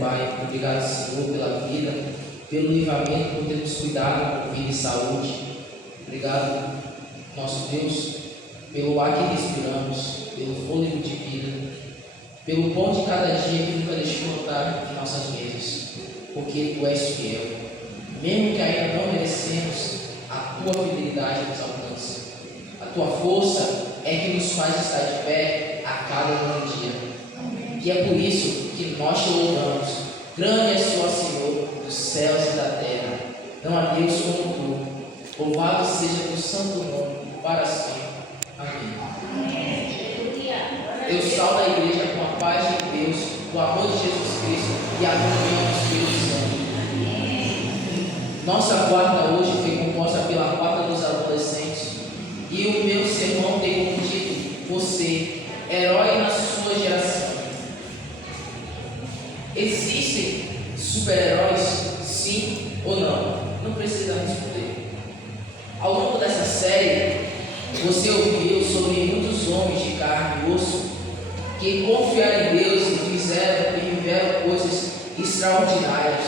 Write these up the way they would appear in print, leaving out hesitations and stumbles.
Pai, obrigado, Senhor, pela vida, pelo livramento, por ter nos cuidado com vida e saúde. Obrigado, nosso Deus, pelo ar que respiramos, pelo fôlego de vida, pelo pão de cada dia que nunca deixou faltar em nossas mesas, porque Tu és fiel. Mesmo que ainda não merecemos, a Tua fidelidade nos alcança. A Tua força é que nos faz estar de pé a cada novo dia. E é por isso que nós te louvamos. Grande és Tu, Senhor, dos céus e da terra. Não há Deus como Tu. Louvado seja Teu santo nome, para sempre. Amém. Eu salvo a igreja com a paz de Deus, o amor de Jesus Cristo e a comunhão do Espírito Santo. Nossa quarta hoje foi composta pela quarta dos adolescentes. E o meu sermão tem como título: Você, herói na sua geração. Existem super-heróis? Sim ou não? Não precisa responder. Ao longo dessa série, você ouviu sobre muitos homens de carne e osso que confiaram em Deus e fizeram e viveram coisas extraordinárias.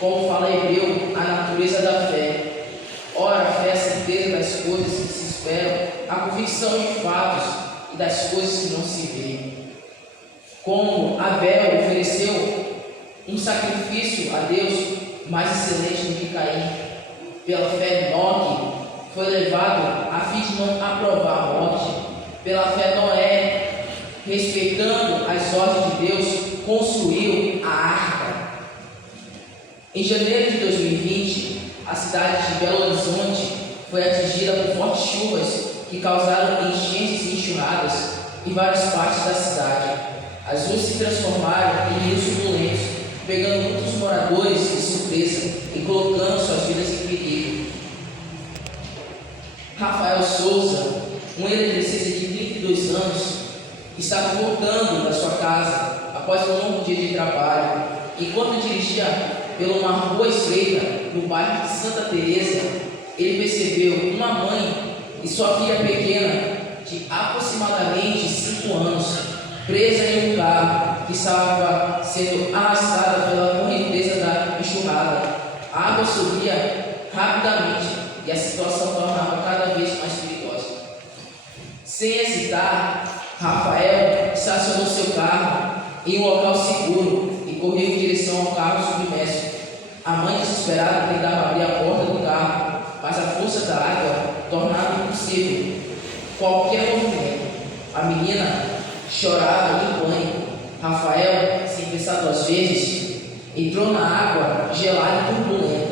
Como fala Hebreu, a natureza da fé. Ora, a fé é a certeza das coisas que se esperam, a convicção de fatos e das coisas que não se veem. Como Abel ofereceu um sacrifício a Deus mais excelente do que Caim, pela fé Enoque foi levado a fim de não aprovar a morte. Pela fé Noé, respeitando as ordens de Deus, construiu a arca. Em janeiro de 2020, a cidade de Belo Horizonte foi atingida por fortes chuvas que causaram enchentes e enxurradas em várias partes da cidade. As ruas se transformaram em rios turbulentos, pegando muitos moradores de surpresa e colocando suas vidas em perigo. Rafael Souza, um eletricista de 32 anos, estava voltando da sua casa após um longo dia de trabalho. Enquanto dirigia por uma rua estreita no bairro de Santa Teresa, ele percebeu uma mãe e sua filha pequena, de aproximadamente 5 anos, presa em um carro que estava sendo arrastada pela correnteza da enxurrada. A água subia rapidamente e a situação tornava cada vez mais perigosa. Sem hesitar, Rafael estacionou seu carro em um local seguro e correu em direção ao carro submerso. A mãe, desesperada, tentava abrir a porta do carro, mas a força da água tornava impossível qualquer movimento. A menina chorava em pânico. Rafael, sem pensar 2 vezes, entrou na água gelada e turbulenta.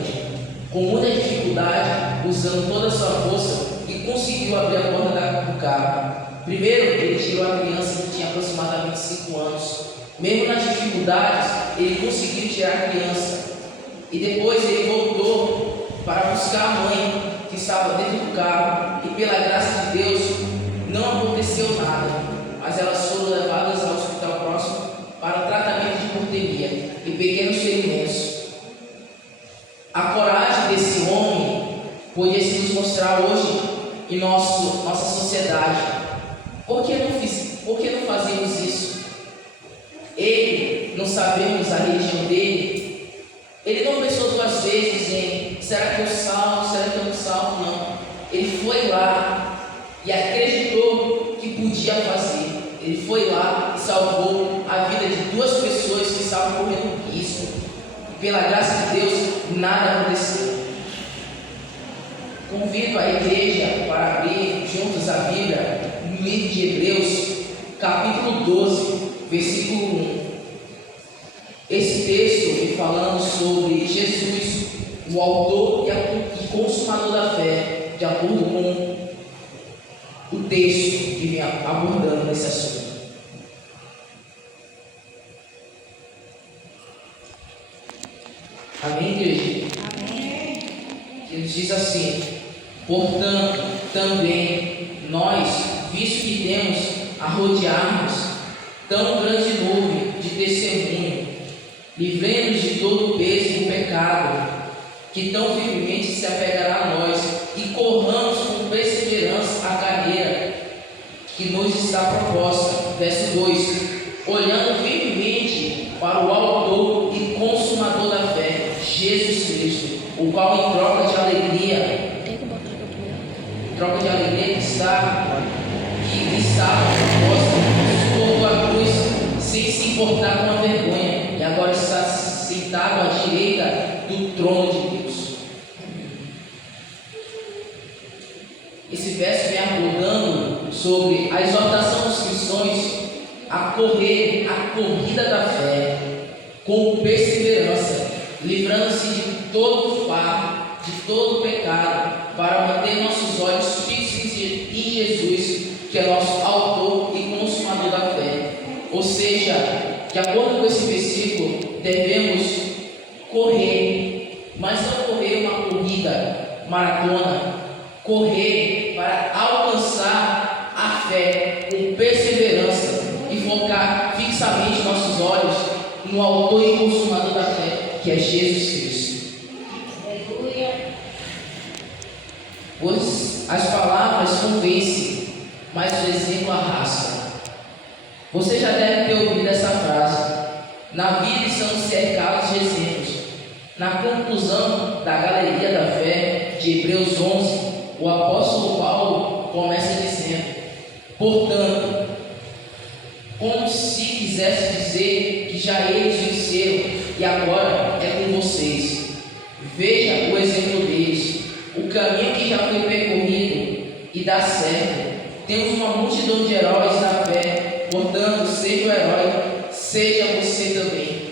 Com muita dificuldade, usando toda a sua força, e conseguiu abrir a porta do carro. Primeiro, ele tirou a criança que tinha aproximadamente 5 anos. Mesmo nas dificuldades, ele conseguiu tirar a criança. E depois ele voltou para buscar a mãe que estava dentro do carro. E pela graça de Deus, não aconteceu nada, mas elas foram levadas ao hospital próximo para tratamento de hipotermia e pequenos ferimentos. A coragem desse homem podia se nos mostrar hoje em nossa sociedade. Por que não fazemos isso? Ele, não sabemos a religião dele, ele não pensou 2 vezes em será que eu salvo, será que eu não salvo? Não. Ele foi lá e acreditou que podia fazer. Ele foi lá e salvou a vida de 2 pessoas que estavam correndo risco. E pela graça de Deus, nada aconteceu. Convido a igreja para abrir juntos a Bíblia no livro de Hebreus, capítulo 12, versículo 1. Esse texto vem falando sobre Jesus, o autor e consumador da fé, de acordo com o texto que vem abordando esse assunto. Amém, igreja? Amém. Ele diz assim: portanto, também nós, visto que temos a rodear-nos tão grande nuvem de testemunho, livremos de todo o peso do pecado que tão firmemente se apegará a nós, e corramos com perseverança a carreira que nos está proposta. Verso 2: olhando firmemente para o autor e consumador da fé, Jesus Cristo, o qual em troca de alegria que estava proposta, suportou a cruz sem se importar com a vergonha, e agora está sentado à direita do trono de Deus. Esse verso vem abordando sobre a exortação dos cristãos a correr a corrida da fé com perseverança, livrando-se de todo fardo, de todo pecado, para manter nossos olhos fixos em Jesus, que é nosso autor e consumador da fé. Ou seja, de acordo com esse versículo, devemos correr, mas não correr uma corrida maratona, correr para alcançar a fé com perseverança e focar fixamente nossos olhos no autor e consumador da fé, que é Jesus Cristo. Pois as palavras convencem, mas o exemplo arrasta. Você já deve ter ouvido essa frase: na vida estamos cercados de exemplos. Na conclusão da galeria da fé de Hebreus 11, o apóstolo Paulo começa dizendo: portanto, como se quisesse dizer que já eles venceram e agora é com vocês. Veja o exemplo deles, o caminho que já foi percorrido e dá certo. Temos uma multidão de heróis da fé, portanto, seja o herói, seja você também.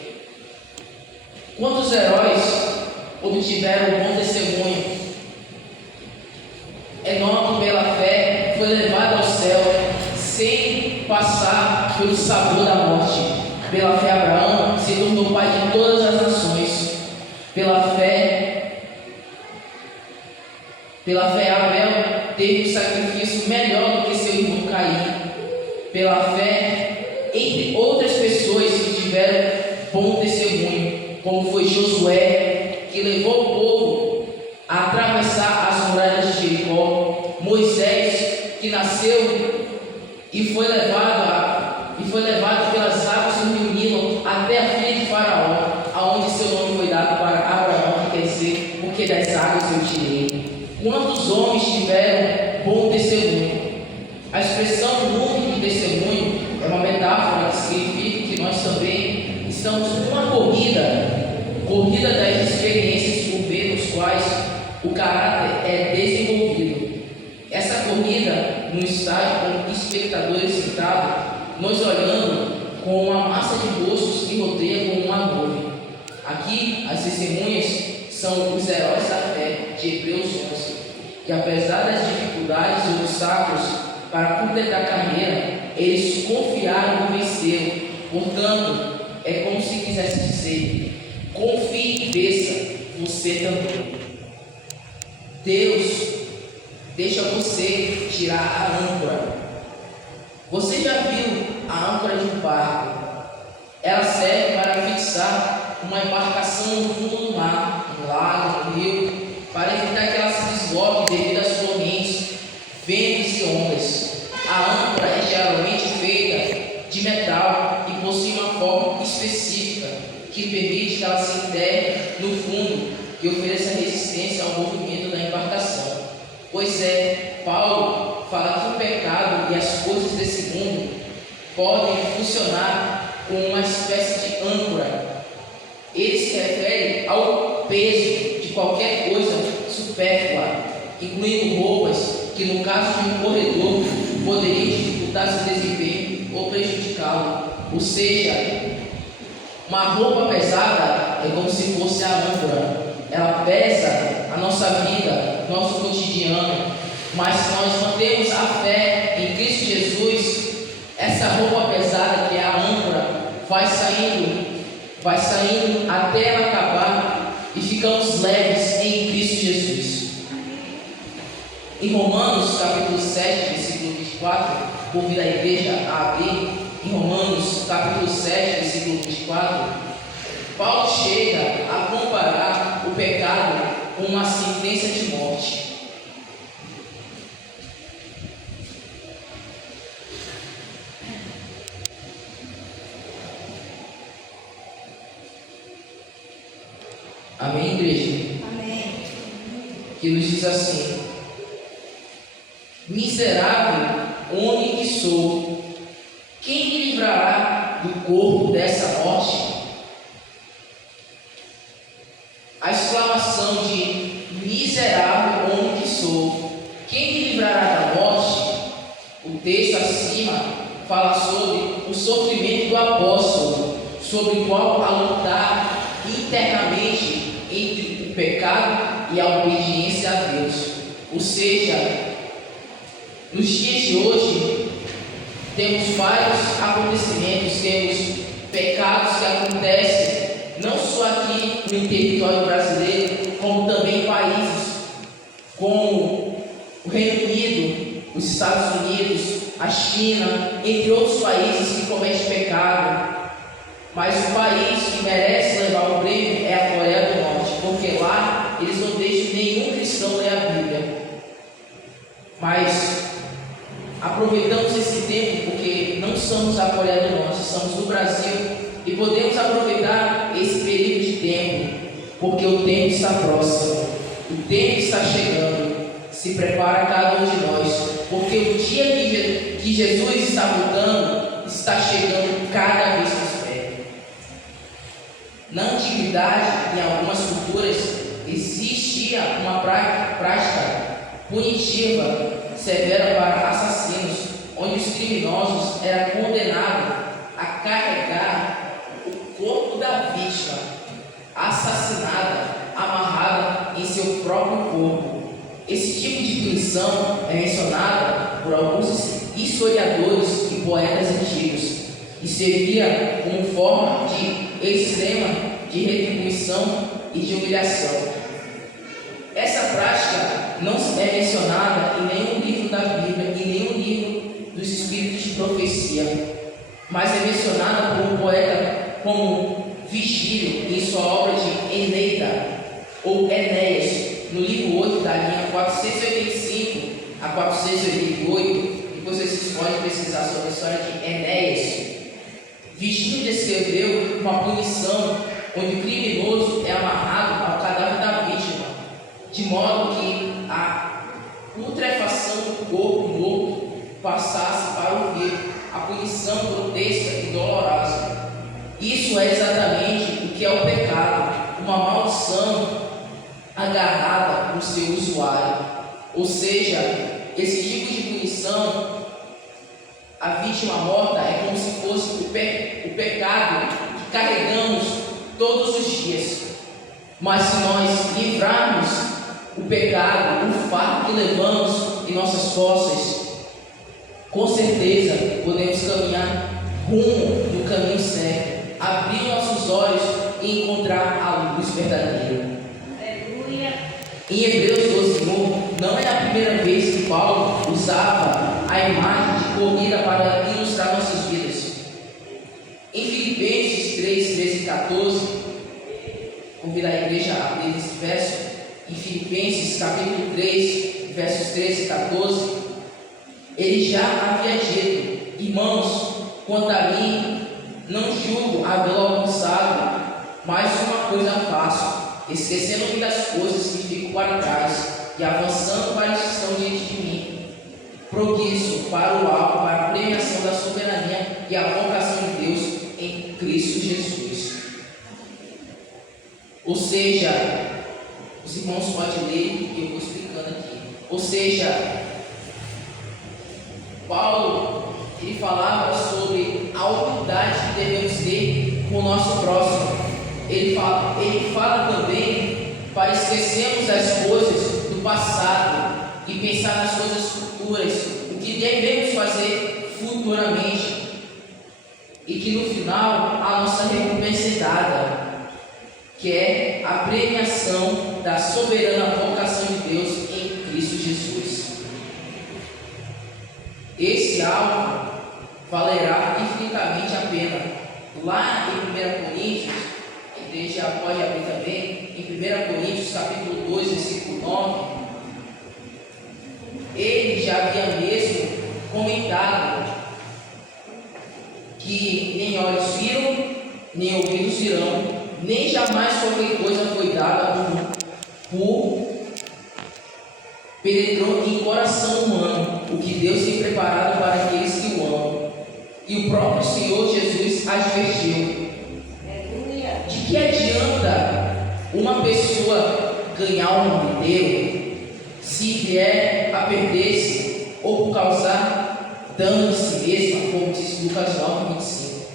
Quantos heróis obtiveram um bom testemunho? Enoque, pela fé, foi levado ao céu sem passar pelo sabor da morte. Pela fé, Abraão se tornou pai de todas as nações. Pela fé, Abel teve um sacrifício melhor do que seu irmão Caim. Pela fé, entre outras pessoas que tiveram bom testemunho, como foi Josué, que levou o povo a atravessar as muralhas de Jericó, Moisés, que nasceu e foi levado pelas águas do rio Nilo até a filha de Faraó, aonde seu nome foi dado para Abraão, que quer dizer, porque das águas eu tirei. Quantos homens tiveram bom testemunho? A expressão número de testemunho é uma metáfora que significa que nós também estamos numa corrida das experiências por meio dos quais o caráter é desenvolvido. Essa corrida no estádio com espectadores sentados, nós olhando com uma massa de rostos que rodeia como uma nuvem. Aqui as testemunhas são os heróis da fé de Hebreus 11, que apesar das dificuldades e obstáculos para completar a carreira, eles confiaram e venceram. Portanto, é como se quisesse dizer: confie e vença, você também. Deus deixa você tirar a âncora. Você já viu a âncora de um barco? Ela serve para fixar uma embarcação no fundo do mar, no lago, no rio, para evitar que ela se desloque devido às correntes, ventos e ondas. A âncora é geralmente feita de metal e possui uma forma específica que permite que ela se enterre no fundo e ofereça resistência ao movimento da embarcação. Pois é, Paulo fala que o pecado e as coisas desse mundo podem funcionar como uma espécie de âncora. Ele se refere ao peso de qualquer coisa supérflua, incluindo roupas que, no caso de um corredor, poderiam dificultar seu desempenho ou prejudicá-lo. Ou seja, uma roupa pesada é como se fosse a âncora. Ela pesa a nossa vida, nosso cotidiano, mas se nós mantemos a fé em Cristo Jesus, essa roupa pesada que é a âncora vai saindo até ela acabar e ficamos leves em Cristo Jesus. Em Romanos capítulo 7, versículo 24, convido a igreja a abrir. Em Romanos capítulo 7, versículo 24, Paulo chega a comparar o pecado com uma sentença de morte. Amém, igreja? Amém. Que nos diz assim: miserável homem que sou, quem me livrará do corpo dessa morte? A exclamação de miserável homem que sou, quem me livrará da morte? O texto acima fala sobre o sofrimento do apóstolo, sobre o qual a lutar internamente entre o pecado e a obediência a Deus. Ou seja, nos dias de hoje, temos vários acontecimentos, temos pecados que acontecem, não só aqui no território brasileiro, como também em países como o Reino Unido, os Estados Unidos, a China, entre outros países que cometem pecado. Mas o país que merece levar o prêmio é a Coreia do Norte, porque lá eles não deixam nenhum cristão ler a Bíblia. Mas aproveitamos esse tempo porque não somos a Coreia do Norte, somos do Brasil e podemos aproveitar esse período de tempo, porque o tempo está próximo, o tempo está chegando. Se prepara cada um de nós, porque o dia que Jesus está voltando está chegando cada vez mais perto. Na antiguidade, em algumas culturas, existia uma prática punitiva severa para assassinos, onde os criminosos eram condenados a carregar o corpo da vítima assassinada, amarrada em seu próprio corpo. Esse tipo de punição é mencionada por alguns historiadores e poetas antigos e servia como forma de extrema de retribuição e de humilhação. Essa prática não é mencionada em nenhum livro da Bíblia, em nenhum livro dos Espíritos de Profecia, mas é mencionada por um poeta como Virgílio em sua obra de Eneida ou Enéas, no livro 8 da linha 485 a 488. Depois vocês podem pesquisar sobre a história de Enéas. Virgílio descreveu uma punição onde o criminoso é amarrado ao cadáver da vítima, de modo que a putrefação do corpo morto passasse para o vivo, a punição grotesca e dolorosa. Isso é exatamente o que é o pecado, uma maldição agarrada no seu usuário. Ou seja, esse tipo de punição, a vítima morta é como se fosse o pecado que carregamos todos os dias. Mas se nós livrarmos o pecado, o fardo que levamos em nossas costas, com certeza podemos caminhar rumo no caminho certo, abrir nossos olhos e encontrar a luz verdadeira. Em Hebreus 12:1, não é a primeira vez que Paulo usava a imagem de corrida para ilustrar nossas vidas. Em Filipenses 3, 13 e 14, convido a igreja a ler esse verso. Em Filipenses capítulo 3, versos 13 e 14, ele já havia dito: irmãos, quanto a mim, não julgo havê-lo alcançado, mas uma coisa faço, esquecendo-me das coisas que ficam para trás e avançando para as que estão diante de mim, progresso para o alto, para a premiação da soberania e a vocação de Deus em Cristo Jesus. Ou seja, os irmãos podem ler e eu vou explicando aqui. Ou seja, Paulo, ele falava sobre a humildade que devemos ter com o nosso próximo. Ele fala também para esquecermos as coisas do passado e pensar nas coisas futuras, o que devemos fazer futuramente, e que no final a nossa recompensa é dada, que é a premiação da soberana vocação de Deus em Cristo Jesus. Esse alvo valerá infinitamente a pena. Lá em 1 Coríntios, a igreja pode abrir também, em 1 Coríntios capítulo 2, versículo 9, ele já havia mesmo comentado que nem olhos viram, nem ouvidos virão, nem jamais qualquer coisa foi dada penetrou em coração humano o que Deus tem preparado para aqueles que o amam. E o próprio Senhor Jesus advertiu: de que adianta uma pessoa ganhar o mundo inteiro se vier a perder-se ou por causar dano de si mesma, como diz Lucas 9:25.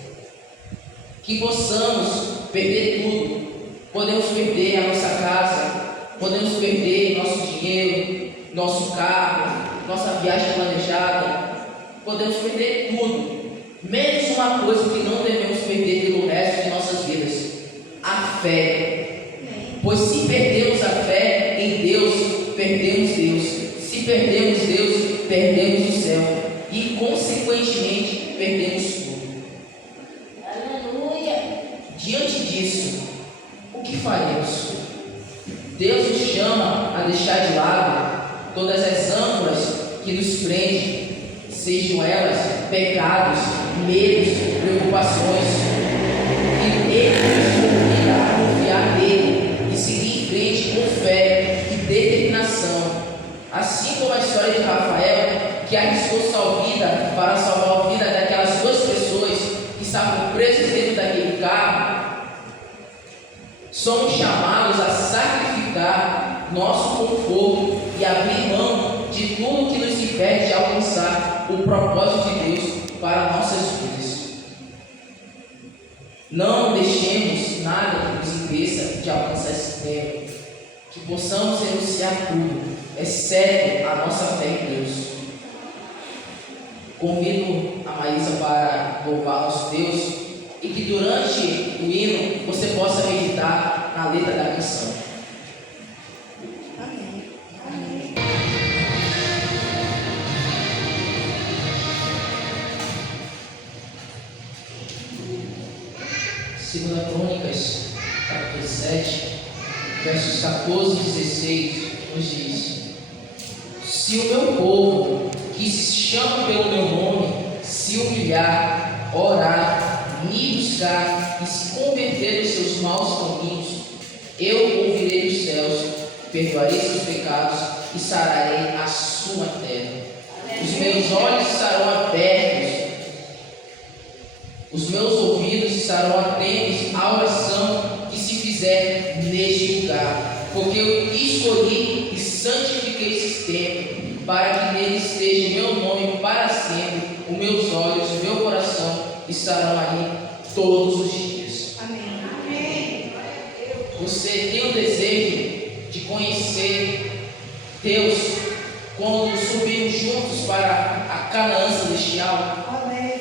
Que possamos perder tudo. Podemos perder a nossa casa, podemos perder nosso dinheiro, nosso carro, nossa viagem planejada, podemos perder tudo, menos uma coisa que não devemos perder pelo resto de nossas vidas: a fé. Pois se perdemos a fé em Deus, perdemos Deus. Se perdemos Deus, perdemos o céu e consequentemente perdemos tudo. Aleluia! Diante disso, o que faremos? Deus nos chama a deixar de lado todas as âncoras que nos prendem, sejam elas pecados, medos, preocupações, e Ele nos convida a confiar nele e seguir em frente com fé e determinação, assim como a história de Rafael, que arriscou sua vida para salvar a vida daquelas duas pessoas que estavam presas dentro daquele carro. Somos chamados a sacrificar nosso conforto e abrir mão de tudo que nos impede de alcançar o propósito de Deus para nossas vidas. Não deixemos nada que nos impeça de alcançar esse prêmio, que possamos renunciar tudo, exceto a nossa fé em Deus. Convido a Maísa para louvar nosso Deus e que durante o hino você possa meditar na letra da canção. Amém. Amém. Segunda Crônicas, capítulo 7, versos 14 e 16, nos diz: se o meu povo, que se chama pelo meu nome, se humilhar, orar, me buscar e se converter dos seus maus caminhos, eu ouvirei dos céus, perdoarei seus pecados e sararei a sua terra. Os meus olhos estarão abertos, os meus ouvidos estarão atentos à oração que se fizer neste lugar, porque eu escolhi e santifiquei esse templo, para que nele esteja o meu nome para sempre. Os meus olhos, o meu coração estarão ali todos os dias. Amém. Amém. Você tem o desejo de conhecer Deus quando subimos juntos para a Canaã celestial? Amém.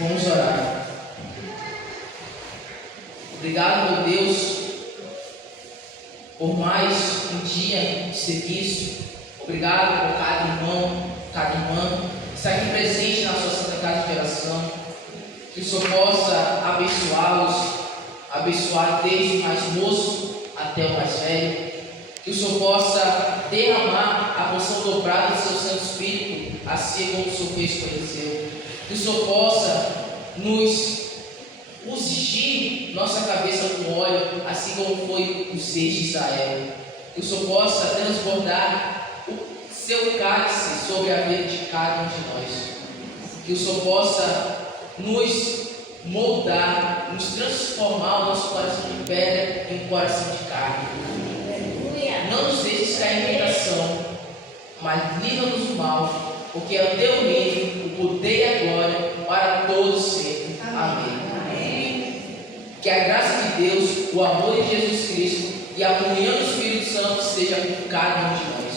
Vamos orar. Obrigado, meu Deus, por mais um dia de serviço. Obrigado por cada irmão, cada irmã que está aqui presente na sua Santa Casa de Oração. Que o Senhor possa abençoá-los, abençoar desde o mais moço até o mais velho. Que o Senhor possa derramar a porção dobrada do seu Santo Espírito, assim como o Senhor fez com Eliseu. Que o Senhor possa nos ungir nossa cabeça com óleo, assim como foi os reis de Israel. Que o Senhor possa transbordar o seu cálice sobre a vida de cada um de nós. Que o Senhor possa nos moldar, nos transformar o nosso coração de pedra em um coração de carne. Não nos deixes cair em tentação, mas livra-nos do mal, porque é o teu reino, o poder e a glória para todos sempre. Amém. Amém. Que a graça de Deus, o amor de Jesus Cristo e a comunhão do Espírito Santo esteja com cada um de nós.